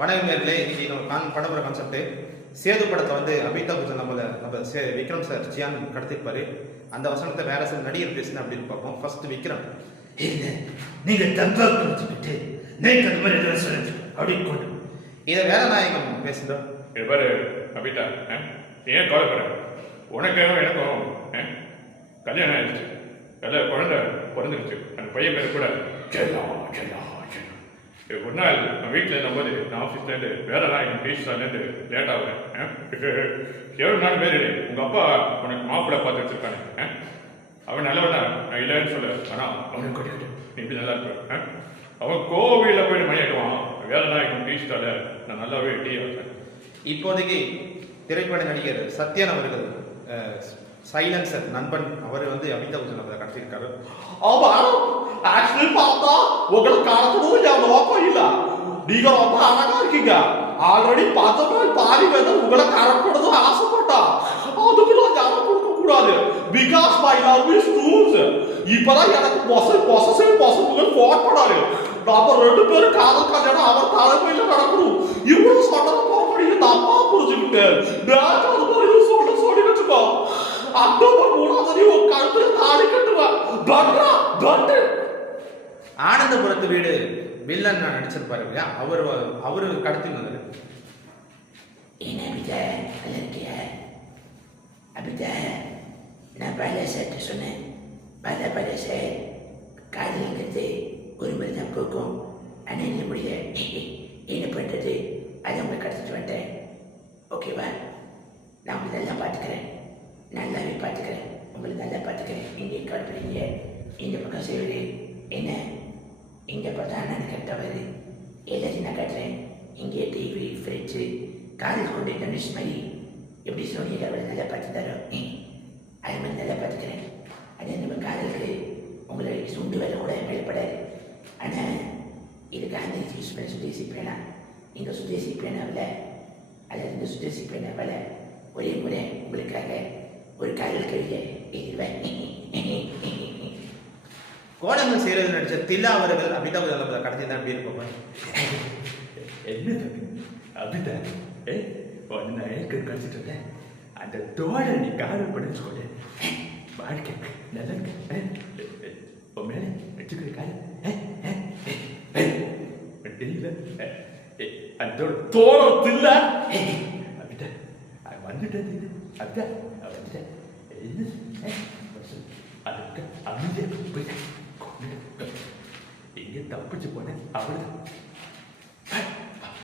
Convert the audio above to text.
வணக்கம் நேர்களே, இன்னைக்கு நம்ம படப்புற கான்செப்ட் சேது படத்தை வந்து அமிதாப் பச்சன் நம்ம விக்ரம் சார் சியான் கடத்திருப்பாரு. அந்த வசனத்தை வேற சில நடிகர் பேசினா அப்படின்னு பார்ப்போம். ஃபர்ஸ்ட் விக்ரம், நீங்க தங்கா குடிச்சுக்கிட்டு நேக்கு அந்த மாதிரி எதுவும் சொல்லுங்க அப்படின்னு கொண்டு இதை வேற நாயகம் பேசுகிறோம். இது பாரு அபிதா, ஏன் கவலைப்படுற? உனக்கும் எனக்கும் கல்யாணம் ஆயிடுச்சு. குழந்தை பிறந்துருச்சு. அந்த பையன் பேர் கூட ஒரு நாள் நான் வீட்டில் இருக்கும்போது நான் ஆஃபீஸ்லேருந்து வேலைலாம் என் டீச்சர்லேருந்து லேட் ஆகுறேன். 7 நாள் பேர் உங்கள் அப்பா உனக்கு மாப்பிள்ளை பார்த்து வச்சிருக்கானே, அவன் நல்லவனா? நான் இல்லைன்னு சொல்ல, ஆனால் அவனை கொட்டிக்கிட்டு நீ இப்படி நல்லா இருப்பேன். அவன் கோவிலில் போயிட்டு மணியாக்குவான். வேலைநாயகன் டீச்சரால நான் நல்லாவே டீ ஆகிறேன். இப்போதைக்கு திரைப்பட நடிகர் சத்யன் அவர்கள் சைலன்சர் நண்பன் அவர் வந்து அமிதாப் பச்சன் அவரை கடத்திருக்காரு. ஆக்சுவலி பார்த்தா உங்களை கடத்தணும் என் நோக்கம் இல்ல. நீங்க ரொம்ப அழகா இருக்கீங்க. ஆல்ரெடி 10 நாள் பாதி வேலை உங்களை கடத்தணும் ஆசைப்பட்டா அதுக்கு நான் யாரும் கொடுக்க கூடாது. Because my love is tools. இப்பதான் எனக்கு பொசசிவ் ஃபோன் பண்ணாரு. நாம 2 பேரும் காதல் கல்யாணம் அவர் தலைமையில நடக்கணும். இவ்வளவு சொன்னதை போக தப்பா புரிஞ்சுக்கிட்டு நான் அது மாதிரி சொல்லி வச்சுக்கோ. அக்டோபர் 3ஆம் தேதி உன் கழுத்துல தாலி கட்டுவேன். ஆனந்தபுரத்து வீடு வில்லன் நடிச்சிருப்பாரு இல்லையா, அவரு கடத்தி வந்தாரு. நான் பலசட்டு சொன்னேன். பலச காதலிங்கிறது ஒரு மாதிரி தான் போக்கும். ஆனால் என்ன முடியல, என்ன பண்ணுறது? அதை உங்களை கடத்திட்டு வந்துட்டேன். ஓகேவா? நான் உங்களை நல்லா பார்த்துக்கிறேன், நல்லாவே பார்த்துக்கிறேன், உங்களை நல்லா பார்த்துக்கிறேன். இங்கே கடுப்பிடிங்க. இந்த பக்கம் செய்வது என்ன? இங்கே பார்த்தா நான் கரெக்டாக எல்லாத்தையும் நான் கட்டுறேன். இங்கே டிவி, ஃப்ரிட்ஜு, காலில் கொண்டு கணேஷ் மாதிரி எப்படி சோனியில் அவளை நல்லா பார்த்து தரோம். அது மாதிரி நல்லா பார்த்துக்கிறேன். அதே நம்ம காதலுக்கு உங்களை சுண்டு வேலை கூட மேற்படாது. ஆனால் இதுக்கு அந்த யூஸ் பண்ண சுதேசி பேனா, இந்த சுதேசி பேனாவில் அல்லது இந்த சுதேசி பேனாவில் ஒரே முறை உங்களுக்காக ஒரு காதல் கவிதை எழுதுவேன். கோடங்கள் செய்கிறது நடிச்ச தில்லா அவர்கள் அமிதாப் பச்சன் கடத்தி தான் எப்படி இருப்போம். என்ன அபிதா, நான் ஏற்கனவே கழிச்சிட்டு இருந்தேன். அந்த தோட நீ காதல் பண்ணி வச்சுக்கோங்க, வாழ்க்கை நல்லா இருக்கு. உன் மேலே வச்சுக்கிற காதல் தெரியல. அந்த தோரம் தில்ல அபிதா வந்துட்டேன். அபிதா வந்துட்டேன். என்ன அதுக்கு அமைதியாக போய் இங்கே தப்பிச்சு போனேன். அவ்வளோதான்.